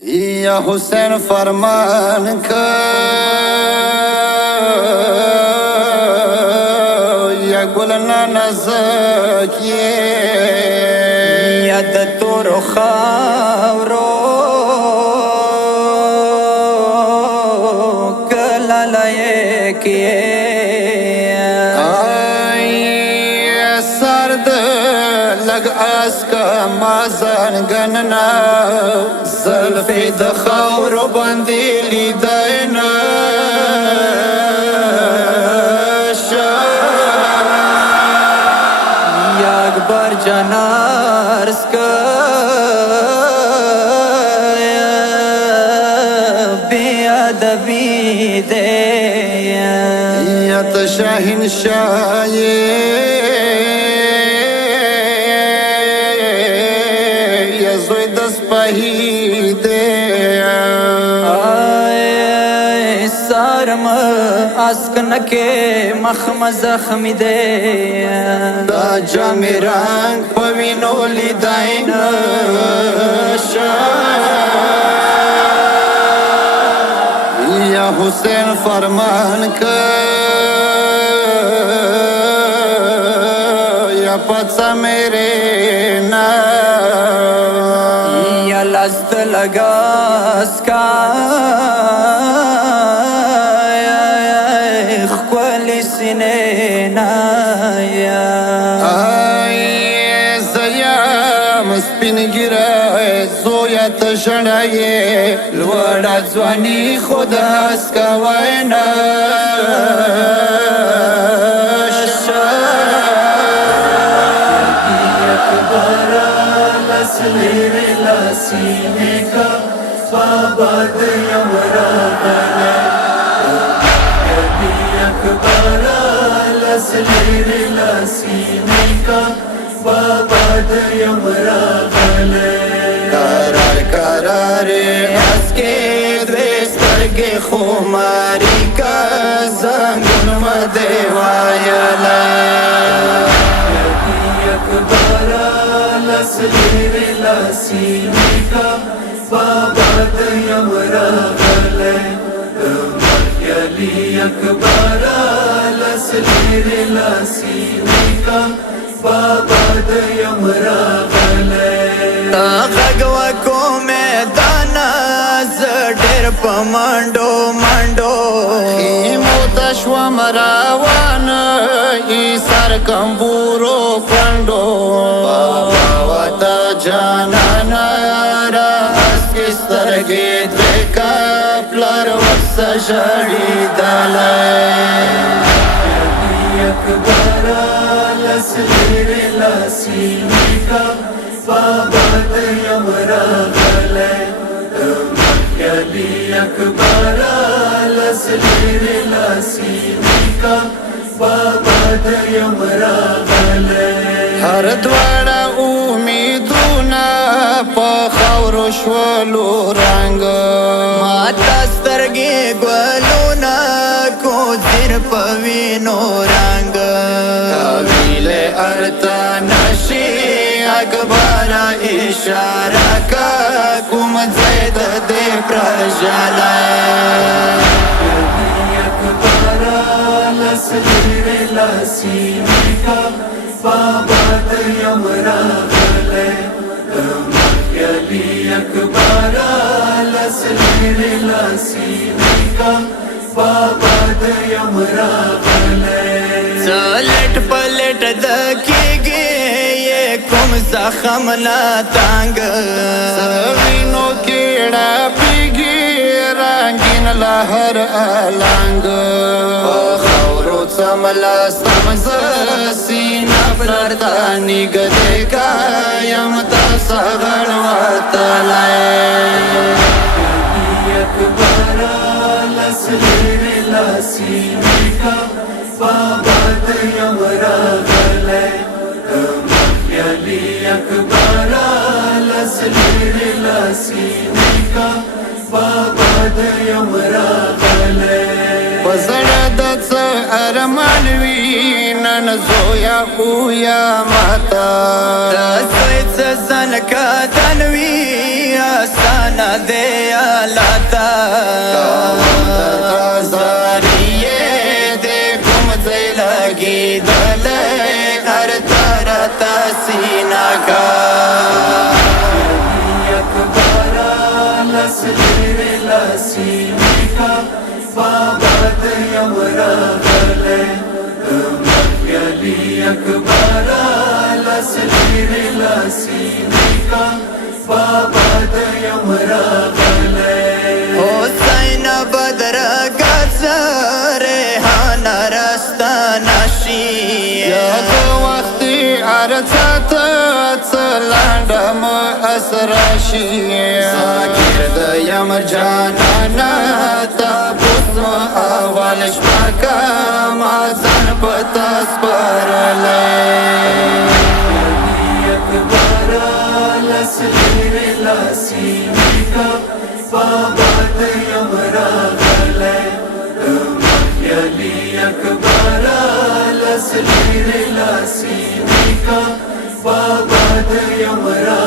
یا حسین فرمان که یا گلنا نزکیه یا د تورو خاورو کلاله کیه سرد لگ اسکا مازن گننا زلفی د خاورو باندې لیداینا یا اکبر جنار سکا بی ادبی دے یا تشاہین شاہی سارم اسکن کے مخم زخمی دے دا جامی رنگ پوینو لیدائن یا حسین فرمان که یا پچا میرے نا یا لست لگا اسکا خوالی سینے نایا زیم سپین گیره زویا تشنائے لوڑا زوانی خود اسکا وینا لسلیر لسینے کا بابد یمرا بلے یدی اکبارا لسلیر لسینے کا بابد یمرا بلے قرار قرار اسکے دوستر کے خماری کا زنگن مدیوائیلا یدی اکبارا لسلیر لسینے کا بابد یمرا بلے یلی اکبارا لسلیر لسینے کا بابد یمرا بلے غگوا کو میدانا زڈر پا منڈو منڈو خیمو تشو مراوان ای سر کمبورو کنڈو بابا تا جانانا را اسکی سترگی دریکا پلار وقت شڑی دالای یدی اکبارا لسلیر لسینے کا بابد یمرا بلے یلی اکبارا لسلیر لسینے کا بابد یمرا بلے هر دوارا امیدونا پا خورو شولو رنگ ماتا سترگی گولونا کو زیر پوینو رنگ قابل ارتا نشی اکبارا اشارہ کا کم زید دے پرجالا یدی اکبارا لسلیر لسینے کا بابد یمرا بلے یلی اکبارا لسلیر لسینے کا بابد یمرا بلے سلٹ پلٹ دکی گی یہ کم زخم نا تانگ سوینو کیڑا پیگی رنگین لہر آلانگ خورو چملا سمز سینا پردانی گدے کایم تا سغن وطلائے یدی اکبارا لسلیر لسینے کا بابد یمرا بلے یلی اکبارا لسلیر لسینے کا بابد یمرا بلے وزردت ارمانوی نن زویا خویا ماتا دسویت زن کا دنوی آسان ना दे लाता जारिये दे गुम से लगी दले हर तरह सीना का अकबरा लसलेरे लसीनिका बाबा दयमरा गले मक्यली अकबरा लसलेरे लसीनिका बाबा दयमरा गले हुसैन बदर गजरे हाना रास्ता नशी वक्ती अरसात लांडम असराशी साकिर यम जाना तापुस अवलश मका माजन पतास परले अकबरा लसलेरे लसीनिका बाबा दयमरा गले मक्यली अकबरा लसलेरे लसीनिका बाबा दयमरा